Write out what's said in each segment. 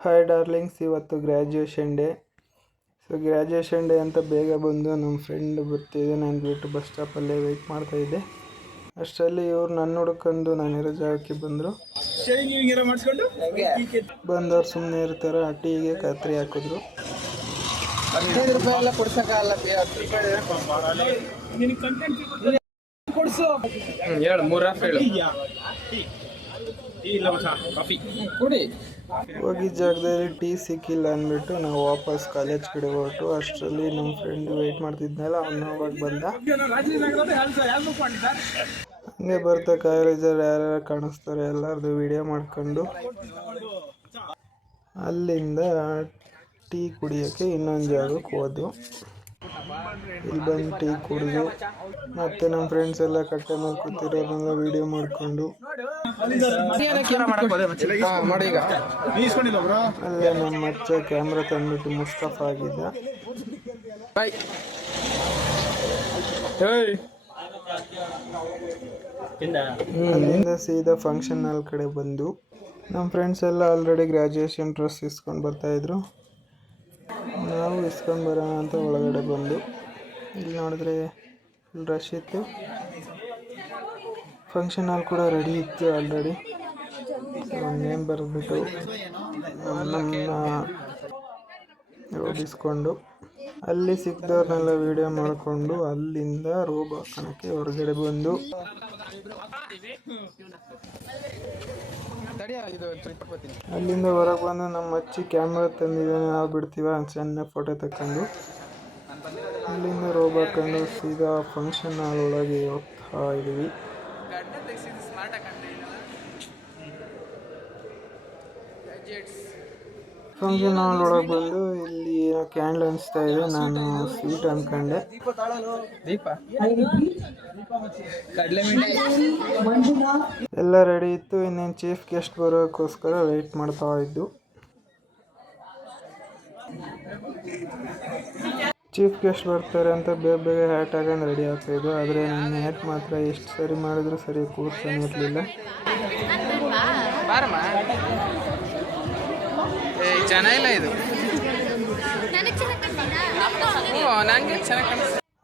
Hi darlings, ಇವತ್ತು graduation day. Graduation day ಅಂತ ಬೇಗ ಬಂದು ನಮ್ಮ ಫ್ರೆಂಡ್ ಬರ್ತಿದ್ದೆ ಅಂದ್ಬಿಟ್ಟು ಬಸ್ ಸ್ಟಾಪಲ್ಲೇ ವೆಯ್ಟ್ ಮಾಡ್ತಾಯಿದ್ದೆ. ಅಷ್ಟರಲ್ಲಿ ಇವ್ರು ನನ್ನ ಹುಡ್ಕೊಂಡು ನಾನಿರೋ ಜಾಗಕ್ಕೆ ಬಂದರು. ಬಂದವ್ರು ಸುಮ್ಮನೆ ಇರ್ತಾರೆ, ಟೀಗೆ ಕತ್ರಿ ಹಾಕಿದ್ರು. 15 ರೂಪಾಯಿ ಎಲ್ಲ ಕೊಡ್ಸಕ್ಕಾಗಲ್ಲ, 10 ರೂಪಾಯಿ ಕೊಡ್ಸು. ಹೇಳು 3 ಹೇಳು. ಹೋಗಿ ಜಾಗದಲ್ಲಿ ಟೀ ಸಿಕ್ಕಿಲ್ಲ ಅಂದ್ಬಿಟ್ಟು ನಾವು ವಾಪಸ್ ಕಾಲೇಜ್ ಕಡೆ ಹೊರಟು. ಅಷ್ಟರಲ್ಲಿ ನಮ್ಮ ಫ್ರೆಂಡ್ ವೆಯ್ಟ್ ಮಾಡ್ತಿದ್ನಲ್ಲ, ಅವನು ಅವಾಗ ಬಂದ. ಹಂಗೆ ಬರ್ತಾ ಕಾಲೇಜಲ್ಲಿ ಯಾರ್ಯಾರು ಕಾಣಿಸ್ತಾರೆ ಎಲ್ಲರದು ವಿಡಿಯೋ ಮಾಡ್ಕೊಂಡು ಅಲ್ಲಿಂದ ಟೀ ಕುಡಿಯೋಕ್ಕೆ ಇನ್ನೊಂದು ಜಾಗಕ್ಕೆ ಹೋದ್ವು. ಇಲ್ಲಿ ಬಂದು ಟೀ ಕುಡಿದು ಮತ್ತೆ ನಮ್ಮ ಫ್ರೆಂಡ್ಸ್ ಎಲ್ಲ ಕಟ್ಟೆ ಮೇಲೆ ಕೂತಿರೋದನ್ನೆಲ್ಲ ವಿಡಿಯೋ ಮಾಡಿಕೊಂಡು ಅಲ್ಲೇ ನಮ್ಮ ಮಚ್ಚ ಕ್ಯಾಮ್ರಾ ತಂದ್ಬಿಟ್ಟು ಮುಸ್ತಫಾ ಆಗಿದ್ದ. ಅಲ್ಲಿಂದ ಸೀದಾ ಫಂಕ್ಷನ್ ಹಾಲ್ ಕಡೆ ಬಂದು ನಮ್ಮ ಫ್ರೆಂಡ್ಸ್ ಎಲ್ಲ ಆಲ್ರೆಡಿ ಗ್ರ್ಯಾಜುಯೇಷನ್ ಡ್ರೆಸ್ ಇಸ್ಕೊಂಡು ಬರ್ತಾಯಿದ್ರು. ನಾವು ಇಸ್ಕೊಂಡು ಬರೋಣ ಅಂತ ಒಳಗಡೆ ಬಂದು ಇಲ್ಲಿ ನೋಡಿದ್ರೆ ಫುಲ್ ರಶ್ ಇತ್ತು. ಫಂಕ್ಷನ್ ಹಾಲ್ ಕೂಡ ರೆಡಿ ಇತ್ತು ಆಲ್ರೆಡಿ. ನೇಮ್ ಬರೆದ್ಬಿಟ್ಟು ನಮ್ಮನ್ನ ರೋಬಿಸ್ಕೊಂಡು ಅಲ್ಲಿ ಸಿಕ್ಕಿದವ್ರನ್ನೆಲ್ಲ ವೀಡಿಯೋ ಮಾಡಿಕೊಂಡು ಅಲ್ಲಿಂದ ರೋಬ್ ಹಾಕೋಣಕ್ಕೆ ಹೊರಗಡೆ ಬಂದು ಅಲ್ಲಿಂದ ಹೊರಗೆ ಬಂದು ನಮ್ಮ ಅಚ್ಚಿ ಕ್ಯಾಮ್ರಾ ತಂದಿದ್ದಾನೆ, ನಾವು ಬಿಡ್ತೀವ ಚೆನ್ನಾಗಿ ಫೋಟೋ ತಕ್ಕೊಂಡು ಅಲ್ಲಿಂದ ರೋಬ್ ಹಾಕೊಂಡು ಸೀದಾ ಫಂಕ್ಷನ್ ಹಾಲ್ ಒಳಗೆ ಹೋಗ್ತಾ ಇದ್ವಿ. ಫಂಕ್ಷನ್ ಹಾಲ್ ಒಳಗೆ ಬಂದು ಇಲ್ಲಿ ಕ್ಯಾಂಡಲ್ ಅನಿಸ್ತಾ ಇದೆ. ನಾನು ಸ್ವೀಟ್ ಅಂದ್ಕೊಂಡೆ. ಎಲ್ಲ ರೆಡಿ ಇತ್ತು. ಇನ್ನೇನು ಚೀಫ್ ಗೆಸ್ಟ್ ಬರೋಕ್ಕೋಸ್ಕರ ವೆಯ್ಟ್ ಮಾಡ್ತಾ ಇದ್ದು. ಚೀಫ್ ಗೆಸ್ಟ್ ಬರ್ತಾರೆ ಅಂತ ಬೇಗ ಬೇಗ ಹ್ಯಾಟ್ ಹಾಕೊಂಡು ರೆಡಿ ಆಗ್ತಾಯಿದ್ದು. ಆದರೆ ನನ್ನ ಹ್ಯಾಟ್ ಮಾತ್ರ ಎಷ್ಟು ಸರಿ ಮಾಡಿದ್ರು ಸರಿ ಕೂರ್ತಾನೆ ಇರಲಿಲ್ಲ.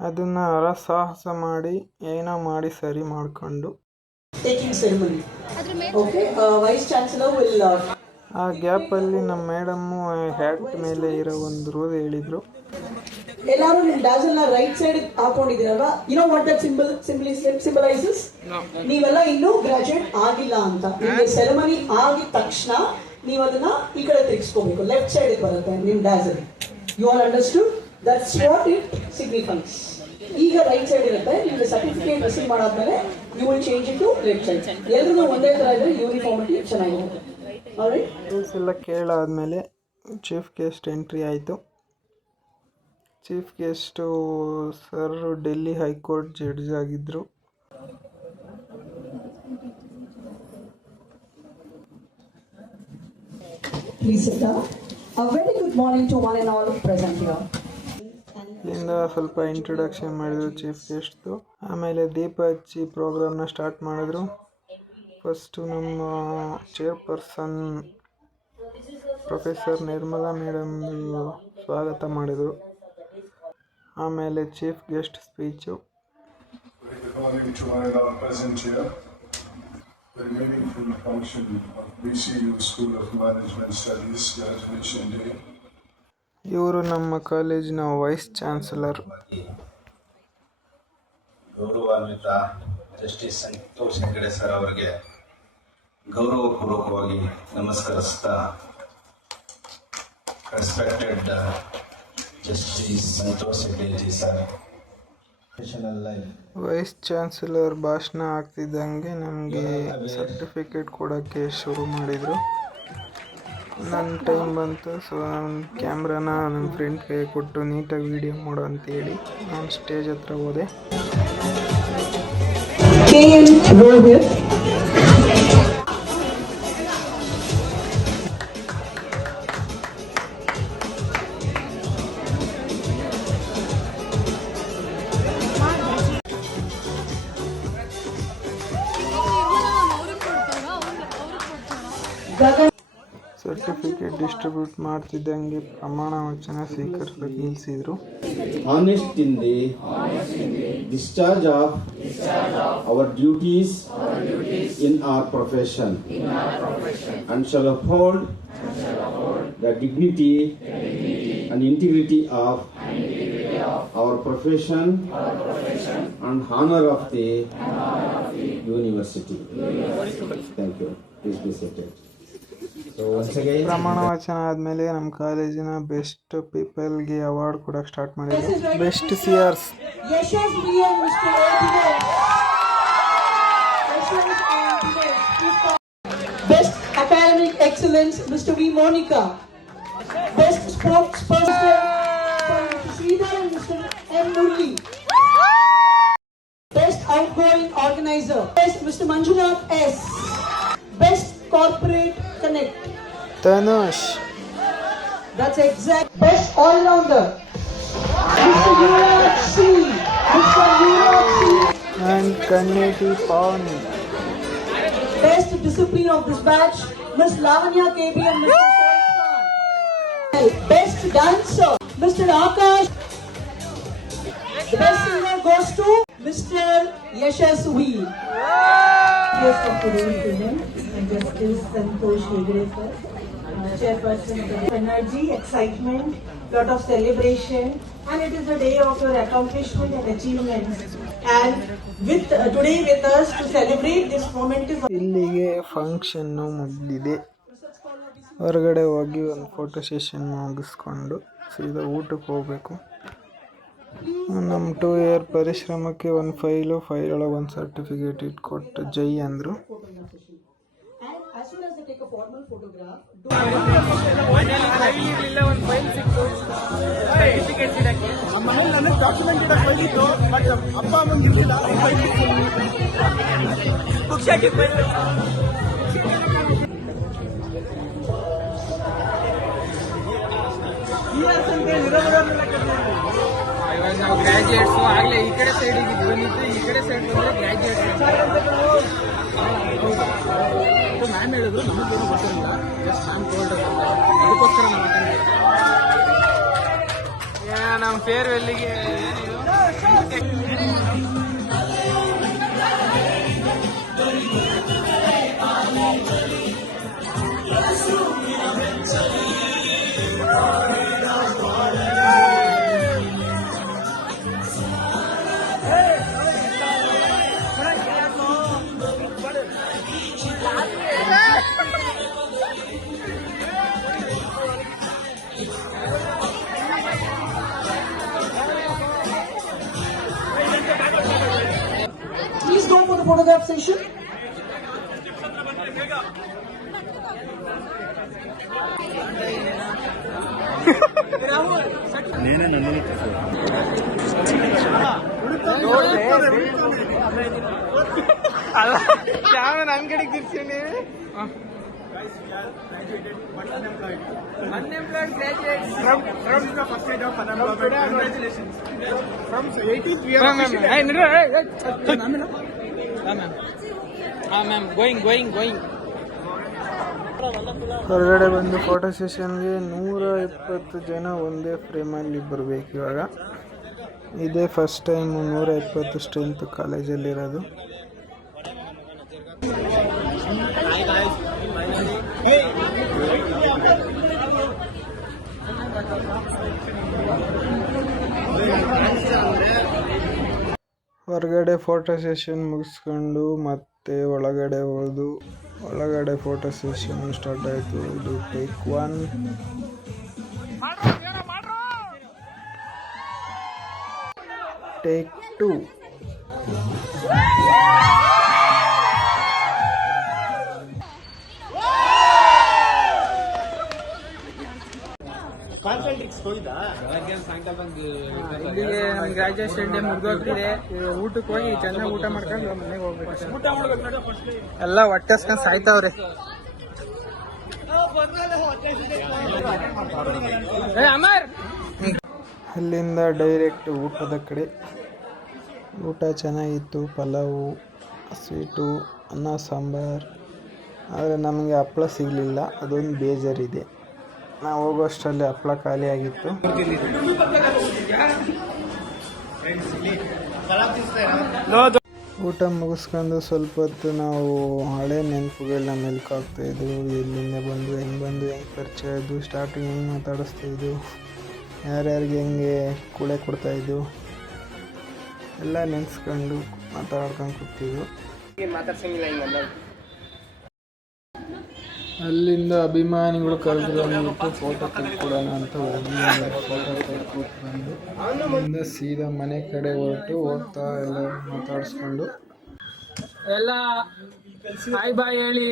ಅದನ್ನ ಹರಸಾಹಸ ಮಾಡಿ ಏನೋ ಮಾಡಿ ಸರಿ ಮಾಡಿಕೊಂಡು ಆ ಗ್ಯಾಪಲ್ಲಿ ನಮ್ಮ ಮೇಡಮ್ಮು ಹ್ಯಾಟ್ ಮೇಲೆ ಇರೋ ಒಂದು ರೂಲ್ ಹೇಳಿದ್ರು. ಎಲ್ಲರೂ ನಿಮ್ಮ ಡಾಸಲ್ ನ ರೈಟ್ ಸೈಡ್ ಹಾಕೊಂಡಿದ್ದೀರಲ್ವಾ? You know what that symbolizes? ನೀವೆಲ್ಲ ಇನ್ನೂ ಗ್ರಾಜುಯೇಟ್ ಆಗಿಲ್ಲ ಅಂತ. ನಿಮಗೆ ಸೆರೆಮನಿ ಆಗಿದ ತಕ್ಷಣ ನೀವು ಅದನ್ನ ಈ ಕಡೆ ತಿರ್ಗಿಸ್ಕೋಬೇಕು, ಲೆಫ್ಟ್ ಸೈಡ್ ಬರುತ್ತೆ ನಿಮ್ಮ tassel. You are understood? That's what it signifies. ಈಗ ರೈಟ್ ಸೈಡ್ ಇರುತ್ತೆ. ನಿಮಗೆ ಸರ್ಟಿಫಿಕೇಟ್ ರಿಸೀವ್ ಮಾಡಾದ್ಮೇಲೆ you will change it to left side. ಎಲ್ಲರೂ ಒಂದೇ ತರ ಇದ್ರೆ ಯೂನಿಫಾರ್ಮಿಟಿ ಚೆನ್ನಾಗಿರುತ್ತೆ. ರೂಲ್ಸ್ ಎಲ್ಲ ಕೇಳಾದ್ಮೇಲೆ ಚೀಫ್ ಗೆಸ್ಟ್ ಎಂಟ್ರಿ ಆಯಿತು. Chief guest sir Delhi high court judge ಆಗಿದ್ದರು. ಇಲ್ಲಿಂದ ಸ್ವಲ್ಪ ಇಂಟ್ರೊಡಕ್ಷನ್ ಮಾಡಿದ್ರು ಚೀಫ್ ಗೆಸ್ಟ್ದು. ಆಮೇಲೆ ದೀಪ ಹಚ್ಚಿ ಪ್ರೋಗ್ರಾಮ್ನ ಸ್ಟಾರ್ಟ್ ಮಾಡಿದ್ರು. ಫಸ್ಟು ನಮ್ಮ ಚೇರ್ಪರ್ಸನ್ ಪ್ರೊಫೆಸರ್ ನಿರ್ಮಲಾ ಮೇಡಮ್ ಸ್ವಾಗತ ಮಾಡಿದರು. ಆಮೇಲೆ ಚೀಫ್ ಗೆಸ್ಟ್ ಸ್ಪೀಚು. ಇವರು ನಮ್ಮ ಕಾಲೇಜಿನ ವೈಸ್ ಚಾನ್ಸಲರ್. ಗೌರವಾನ್ವಿತ ಜಸ್ಟಿಸ್ ಸಂತೋಷ್ ಹೆಗಡೆ ಸರ್ ಅವರಿಗೆ ಗೌರವಪೂರ್ವಕವಾಗಿ ನಮಸ್ಕರಿಸ್ತಾ, respected justice Santosh Hegde sir, vice chancellor ಭಾಷಣ ಆಗ್ತಿದ್ದಂಗೆ ನಮಗೆ ಸರ್ಟಿಫಿಕೇಟ್ ಕೊಡೋಕ್ಕೆ ಶುರು ಮಾಡಿದರು. ನನ್ನ ಟೈಮ್ ಬಂತು. ಸೊ ನನ್ನ ಕ್ಯಾಮ್ರಾನ ನನ್ನ ಫ್ರೆಂಡ್ ಕೈ ಕೊಟ್ಟು ನೀಟಾಗಿ ವೀಡಿಯೋ ಮಾಡು ಅಂತೇಳಿ ನಾನು ಸ್ಟೇಜ್ ಹತ್ರ ಹೋದೆ. ಸರ್ಟಿಫಿಕೇಟ್ ಡಿಸ್ಟ್ರಿಬ್ಯೂಟ್ ಮಾಡ್ತಿದ್ದಂಗೆ ಪ್ರಮಾಣ ವಚನ ಸ್ವೀಕರಿಸಕ್ಕೆ ನಿಲ್ಲಿಸಿದ್ರು. Honest in the discharge of our duties in our profession and shall uphold the dignity and integrity of our profession and honor of the university. Thank you. Please be seated. So once again, ಪ್ರಮಾಣ ವಚನ ಆದಮೇಲೆ ನಮ್ಮ ಕಾಲೇಜಿನ best ಪೀಪಲ್ಗೆ award ಕೊಡೋಕೆ start ಮಾಡಿದ್ರು. Best CRs Yashaswi and Mr. Abhinesh. Best academic excellence, Mr. V. Monica. Best sports person, Sridhar and Mr. M. Murli. Best outgoing organizer, Best Mr. Manjunath S. Best corporate connect. Tanush. That's exact. Best all-rounder, Mr. Yuvraj C. Mr. Yuvraj C. and Kanneti Pawni. Best discipline of this batch, Ms. Lavanya KB and Mr. Shoaib Khan. Best dancer, Mr. Akash. The best singer goes to Mr. Yashasvi. Yes, of today's event, Justice Santosh Hegde sir, chairperson of the energy, excitement, lot of celebration, and it is a day of your accomplishment and achievements. And with today with us to celebrate this momentous. ಇಲ್ಲಿಗೆ function ಮುಗಿದಿದೆ. ಹೊರಗಡೆ ಹೋಗಿ ಒಂದು photo session ಮುಗಿಸ್ಕೊಂಡು ಸೀದಾ ಊಟಕ್ಕೆ ಹೋಗಬೇಕು. ನಮ್ಮ 2 ಇಯರ್ ಪರಿಶ್ರಮಕ್ಕೆ ಒಂದು ಫೈಲ್ ಒಳಗೆ ಒಂದು ಸರ್ಟಿಫಿಕೇಟ್ ಇಟ್ಕೊಟ್ಟು ಜೈ ಅಂದರು. And as soon as they take a formal photograph, ಇವಾಗ ನಾವು ಗ್ರಾಜುಯೇಟ್ಸು ಆಗಲೇ ಈ ಕಡೆ ಸೈಡಿಗೆ ಬಂದಿದ್ದು, ಈ ಕಡೆ ಸೈಡ್ ಬಂದರೆ ಗ್ರಾಜುಯೇಟ್ಸ್. ಮ್ಯಾಮ್ ಹೇಳಿದ್ರು, ನಮಗೇನು ಗೊತ್ತಿರಲಿಲ್ಲ, ಜಸ್ಟ್ ಮ್ಯಾಮ್ ಕೋಲ್ಡ್ ಅದಕ್ಕೋಸ್ಕರ ನಾವು ನಮ್ಮ ಫೇರ್ವೆಲ್ಲಿಗೆ please go for the photograph session. ಅಲ್ಲ ಕ್ಯಾಮರಾ ನನ್ನ ಕಡೆಗೆ ತಿರ್ಸೀನಿ. Unemployed graduates from the first stage of unemployment. Congratulations. From 18th year. Ma'am, going. ಹೊರಗಡೆ ಬಂದು ಫೋಟೋ ಸೆಷನ್ಗೆ 120 ಜನ ಒಂದೇ ಫ್ರೇಮಲ್ಲಿ ಬರಬೇಕು. ಇವಾಗ ಇದೇ ಫಸ್ಟ್ ಟೈಮ್ 120 ಸ್ಟ್ರೆಂತ್ ಕಾಲೇಜಲ್ಲಿರೋದು. ಹೊರಗಡೆ ಫೋಟೋ ಸೆಷನ್ ಮುಗಿಸ್ಕೊಂಡು ಮತ್ತೆ ಒಳಗಡೆ ಹೋದು. ಒಳಗಡೆ ಫೋಟೋ ಸೆಷನ್ ಸ್ಟಾರ್ಟ್ ಆಯಿತು. ಇದು ಟೇಕ್ 1. ಟೇಕ್ 2. ಇಲ್ಲಿಗೆ ನಮ್ಮ ಗ್ರಾಜುಯೇಷನ್ ಡೇ ಮುಗಿದೋಗ್ತಿದೆ. ಊಟಕ್ಕೆ ಹೋಗಿ ಚೆನ್ನಾಗಿ ಊಟ ಮಾಡ್ಕೊಂಡು ಮನೆಗೆ ಹೋಗ್ಬೇಕು. ಎಲ್ಲ ಹೊಟ್ಟೆ ಹಸ್ಕೊಂಡು ಸಾಯ್ತಾವ್ರೆ. ಅಮರ್ ಅಲ್ಲಿಂದ ಡೈರೆಕ್ಟ್ ಊಟದ ಕಡೆ. ಊಟ ಚೆನ್ನಾಗಿತ್ತು. ಪಲಾವು, ಸ್ವೀಟು, ಅನ್ನ ಸಾಂಬಾರು, ಆದರೆ ನಮಗೆ ಹಪ್ಪಳ ಸಿಗಲಿಲ್ಲ, ಅದೊಂದು ಬೇಜಾರಿದೆ. ನಾವು ಹೋಗೋಷ್ಟರಲ್ಲಿ ಹಪ್ಪಳ ಖಾಲಿ ಆಗಿತ್ತು. ಊಟ ಮುಗಿಸ್ಕೊಂಡು ಸ್ವಲ್ಪ ಹೊತ್ತು ನಾವು ಹಳೆ ನೆನಪುಗಳನ್ನ ಮೆಲ್ಕು ಹಾಕ್ತಾಯಿದ್ವು. ಎಲ್ಲಿಂದ ಬಂದು ಹೆಂಗೆ ಪರಿಚಯ ಆಯಿತು, ಸ್ಟಾರ್ಟಿಂಗ್ ಹೆಂಗೆ ಮಾತಾಡಿಸ್ತಾಯಿದ್ವು, ಯಾರ್ಯಾರಿಗೆ ಹೆಂಗೆ ಕೂಳೆ ಕೊಡ್ತಾಯಿದ್ವು ಎಲ್ಲ ನೆನೆಸ್ಕೊಂಡು ಮಾತಾಡ್ಕೊಂಡು ಕೂತಿದ್ವು. ಅಲ್ಲಿಂದ ಅಭಿಮಾನಿಗಳು ಕರೆದ್ರು ಅಂದ್ಬಿಟ್ಟು ಫೋಟೋ ತೆಗೆದುಕೊಡೋಣ ಅಂತ ಹೋಗಿ ಫೋಟೋ ತೆಗೆದುಕೊಟ್ಟು ಬಂದು ಅಲ್ಲಿಂದ ಸೀದಾ ಮನೆ ಕಡೆ ಹೋಗ್ತಾ ಎಲ್ಲ ಮಾತಾಡಿಸ್ಕೊಂಡು ಎಲ್ಲ ಹಾಯ್ ಬಾಯ್ ಹೇಳಿ.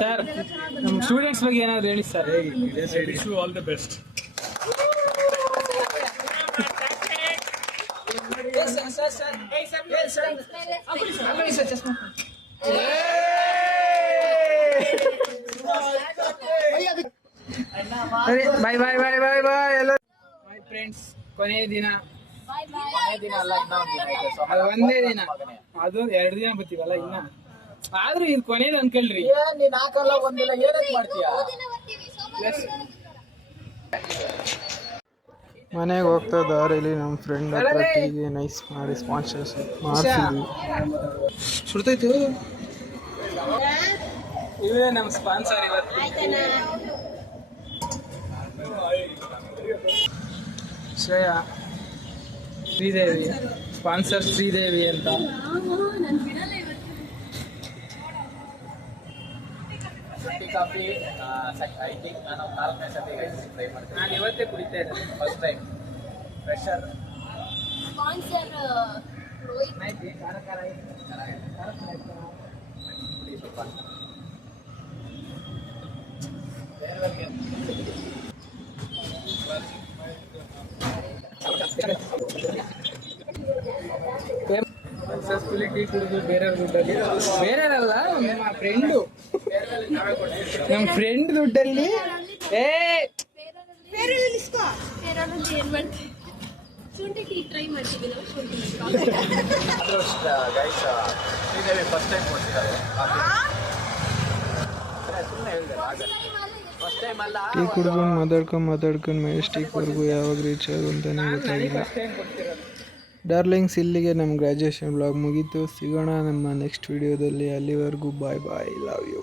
ಸರ್ ನಮ್ಮ ಸ್ಟೂಡೆಂಟ್ಸ್ ಬಗ್ಗೆ ಏನಾದ್ರು ಹೇಳಿ sir. All the best. Bye bye bye bye bye ಎಲ್ಲ ಬಾಯ್ ಫ್ರೆಂಡ್ಸ್. ಕೊನೆಯ ದಿನ ಅದು ಒಂದೇ ದಿನ, ಅದು 2 ದಿನ ಬರ್ತೀವಲ್ಲ ಇನ್ನ, ಆದ್ರೂ ಇದು ಕೊನೆಯದು ಅನ್ಕೊಳ್ರಿ. ಮನೆಗೆ ಹೋಗ್ತಾ ದಾರಿಲಿ ನಮ್ಮ ಫ್ರೆಂಡ್ ಹತ್ರ ಟೀಗೆ ನೈಸ್ ಮಾಡಿ ಸ್ಪಾನ್ಸರ್ಶಿಪ್ ಮಾಡಿಸಿದ್ವಿ. ಸುಡ್ತೈತು. ಇವೇ ನಮ್ಮ ಸ್ಪಾನ್ಸರ್ ಇವತ್ತು. ಶ್ರೇಯಾ, ಶ್ರೀದೇವಿ ಸ್ಪಾನ್ಸರ್, ಶ್ರೀದೇವಿ ಅಂತ. ನಾನು ಇವತ್ತೇ ಕುಡಿತಾ ಇದ್ದೆ first time. Pressure sponsor Rohit. Successfully tea ಕುಡಿದು ಬೇರೆಯವ್ರ ದುಡ್ಡಲ್ಲಿ, ಬೇರೆಯವರಲ್ಲ ನಮ್ಮ ಫ್ರೆಂಡು, ನಮ್ಮ ಫ್ರೆಂಡ್ ದುಡ್ಡಲ್ಲಿ. ಏನ್ ಮಾಡ್ತೀವಿ? ಶುಂಠಿ ಟೀ ಟ್ರೈ ಮಾಡ್ತೀವಿ ನಾವು. ಶುಂಠಿ ಟೀ ಕುಡ್ಕೊಂಡು ಮಾತಾಡ್ಕೊಂಡು ಮೆಜೆಸ್ಟಿಕ್ವರೆಗೂ ಯಾವಾಗ ರೀಚ್ ಆಗೋದು ಅಂತಲೇ ಗೊತ್ತಾಗಿಲ್ಲ. ಡಾರ್ಲಿಂಗ್ಸ್, ಇಲ್ಲಿಗೆ ನಮ್ಮ ಗ್ರ್ಯಾಜುಯೇಷನ್ ಬ್ಲಾಗ್ ಮುಗೀತು. ಸಿಗೋಣ ನಮ್ಮ ನೆಕ್ಸ್ಟ್ ವಿಡಿಯೋದಲ್ಲಿ. ಅಲ್ಲಿವರೆಗೂ ಬಾಯ್ ಬಾಯ್, ಲವ್ ಯು.